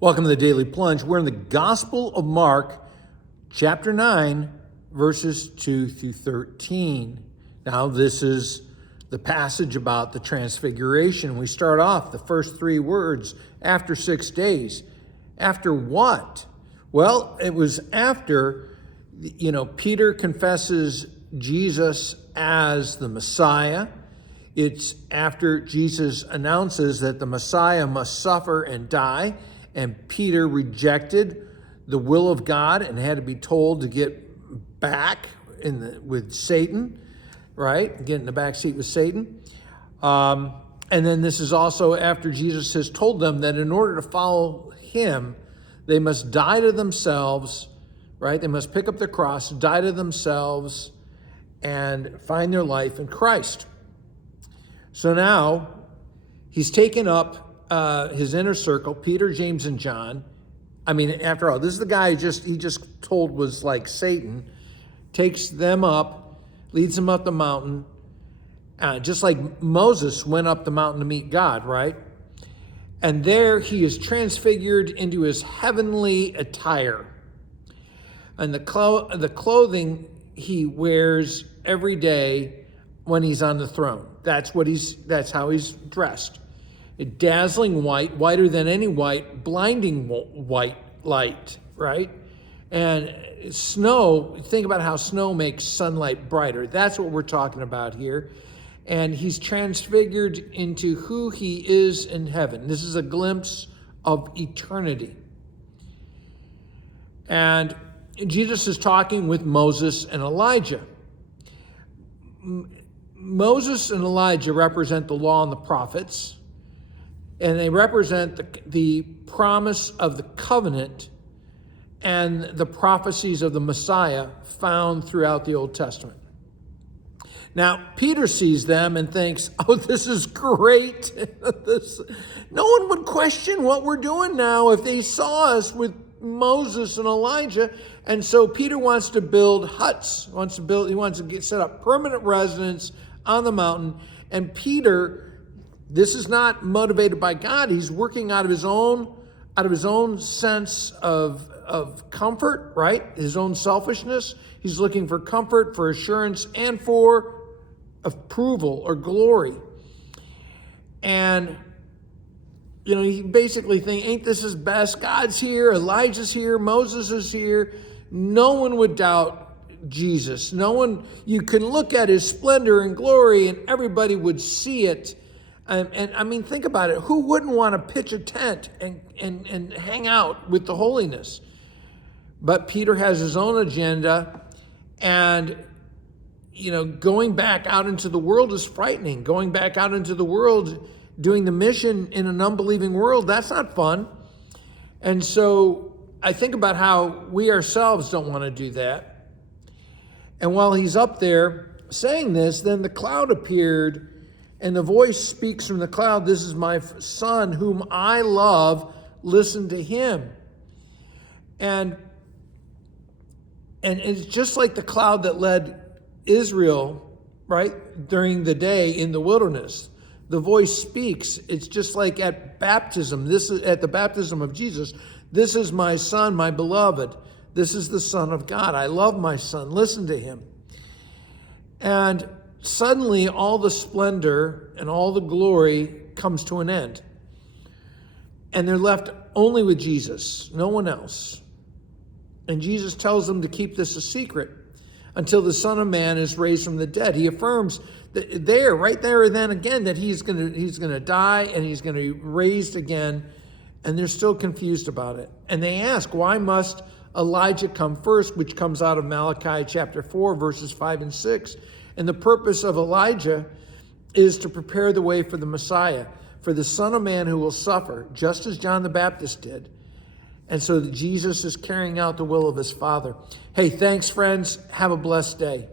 Welcome to the Daily Plunge. We're in the Gospel of Mark, chapter 9, verses 2 through 13. Now, this is the passage about the Transfiguration. We start off the first three words, after 6 days. After what? Well, it was after, Peter confesses Jesus as the Messiah. It's after Jesus announces that the Messiah must suffer and die, and Peter rejected the will of God and had to be told to get back with Satan, right? Get in the back seat with Satan. And then this is also after Jesus has told them that in order to follow him, they must die to themselves, right? They must pick up their cross, die to themselves, and find their life in Christ. So now he's taken up his inner circle, Peter, James, and John. I mean, after all, this is the guy he just told was like Satan. Takes them up, leads them up the mountain, just like Moses went up the mountain to meet God, right? And there he is transfigured into his heavenly attire. And the clothing he wears every day when he's on the throne. That's how he's dressed. A dazzling white, whiter than any white, blinding white light, right? And snow, think about how snow makes sunlight brighter. That's what we're talking about here. And he's transfigured into who he is in heaven. This is a glimpse of eternity. And Jesus is talking with Moses and Elijah. Moses and Elijah represent the law and the prophets, and they represent the promise of the covenant and the prophecies of the Messiah found throughout the Old Testament. Now, Peter sees them and thinks, oh, this is great. No one would question what we're doing now if they saw us with Moses and Elijah. And so Peter wants to build huts, he wants to set up permanent residence on the mountain. And Peter, this is not motivated by God. He's working out of his own sense of comfort, right? His own selfishness. He's looking for comfort, for assurance, and for approval or glory. And, he basically thinks, ain't this his best? God's here, Elijah's here, Moses is here. No one would doubt Jesus. No one, you can look at his splendor and glory and everybody would see it. And I mean, think about it. Who wouldn't want to pitch a tent and hang out with the holiness? But Peter has his own agenda, and, going back out into the world is frightening. Going back out into the world, doing the mission in an unbelieving world, that's not fun. And so I think about how we ourselves don't want to do that. And while he's up there saying this, then the cloud appeared, and the voice speaks from the cloud, "This is my son whom I love, listen to him." And it's just like the cloud that led Israel, right, during the day in the wilderness. The voice speaks. It's just like at baptism. This is at the baptism of Jesus. "This is my son, my beloved. This is the Son of God. I love my son. Listen to him." And suddenly all the splendor and all the glory comes to an end. And they're left only with Jesus, no one else. And Jesus tells them to keep this a secret until the Son of Man is raised from the dead. He affirms that right there and then again, that he's going to die and he's going to be raised again. And they're still confused about it. And they ask, why must Elijah come first, which comes out of Malachi chapter 4, verses 5 and 6. And the purpose of Elijah is to prepare the way for the Messiah, for the Son of Man who will suffer, just as John the Baptist did. And so Jesus is carrying out the will of his Father. Hey, thanks, friends. Have a blessed day.